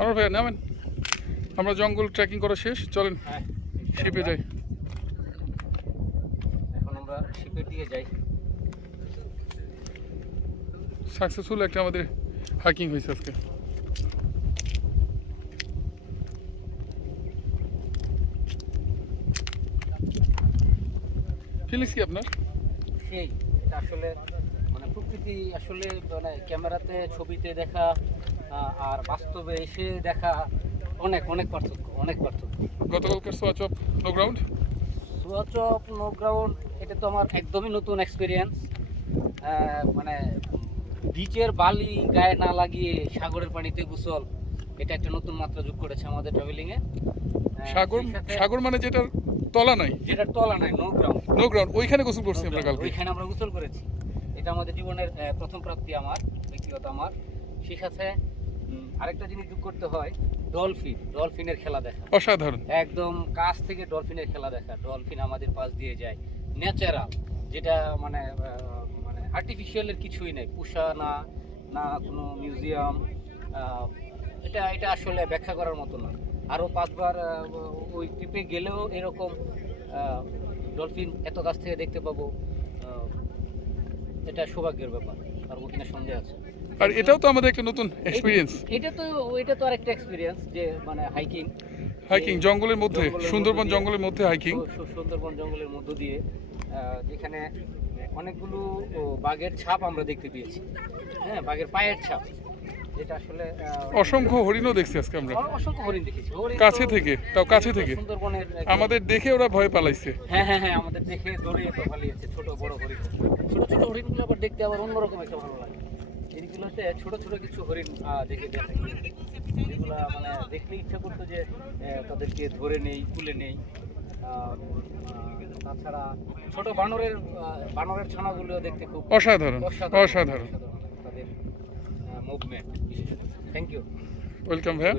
আমার ভাইয়া নামেন, আমরা জঙ্গল ট্রেকিং করা শেষ, চলেন শিপে যাই। এখন আমরা শিপের দিকে যাই। সাকসেসফুল একটা আমাদের হাইকিং হয়েছে আজকে। ফিলিংস কি আপনার? সেই এটা আসলে মানে প্রকৃতি আসলে মানে ক্যামেরাতে ছবিতে দেখা আর বাস্তবে এসে দেখা অনেক অনেক পার্থক্য, অনেক পার্থক্য। গতকালকার swatch of no ground, swatch of no ground এটা তো আমার একদমই নতুন এক্সপিরিয়েন্স। মানে বিচের বালি গায়ে না লাগিয়ে সাগরের পানিতে গোসল, এটা একটা নতুন মাত্রা যোগ করেছে আমাদের ট্রাভেলিংয়ে। সাগর সাগর মানে যেটার তলা নাই, যেটার তলা নাই, নো গ্রাউন্ড, নো গ্রাউন্ড, ওইখানে গোসল করছি আমরা কালকে। ওইখানে আমরা গোসল করেছি। এটা আমাদের জীবনের প্রথম প্রাপ্তি, আমার ব্যক্তিগত। আমার সেই সাথে আরেকটা জিনিস যোগ করতে হয়, ডলফিনের খেলা দেখা। অসাধারণ, একদম কাছ থেকে ডলফিনের খেলা দেখা। ডলফিন আমাদের পাশ দিয়ে যায়, ন্যাচারাল, যেটা মানে মানে আর্টিফিশিয়ালের কিছুই নেই, পোষা না, না কোনো মিউজিয়াম। এটা এটা আসলে ব্যাখ্যা করার মতো না। আরও 5বার ওই ট্রিপে গেলেও এরকম ডলফিন এত কাছ থেকে দেখতে পাবো, এটা সৌভাগ্যের ব্যাপার, পারবো কিনা সন্দেহ আছে। আর এটাও তো আমাদের একটা নতুন এক্সপিরিয়েন্স। এটা তো আরেকটা এক্সপিরিয়েন্স, যে মানে হাইকিং জঙ্গলের মধ্যে, সুন্দরবন জঙ্গলের মধ্যে হাইকিং। সুন্দরবন জঙ্গলের মধ্য দিয়ে যেখানে অনেকগুলো বাঘের ছাপ আমরা দেখতে পেয়েছি। হ্যাঁ, বাঘের পায়ের ছাপ, যেটা আসলে অসংখ্য হরিণও দেখছি আজকে আমরা, অসংখ্য হরিণ দেখেছি, কাছে থেকে, তাও কাছে থেকে। সুন্দরবনের আমাদের দেখে ওরা ভয় পালাইছে। হ্যাঁ হ্যাঁ হ্যাঁ, আমাদের দেখে দৌড়িয়ে তো পালিয়েছে। ছোট বড় হরিণ, ছোট ছোট হরিণগুলো আবার দেখতে আবার অন্যরকম একটা ভালো লাগে। এইগুলোতে ছোট ছোট কিছু হরিণ দেখে দেওয়া থাকে, যেগুলো মানে দেখলে ইচ্ছা করতো যে তাদেরকে ধরে নেই, তুলে নেই। তাছাড়া ছোট বানরের ছানাগুলো দেখতে খুব অসাধারণ, অসাধারণ। তাদের মুভমেন্ট। থ্যাংক ইউ, ওয়েলকাম ভাইয়া।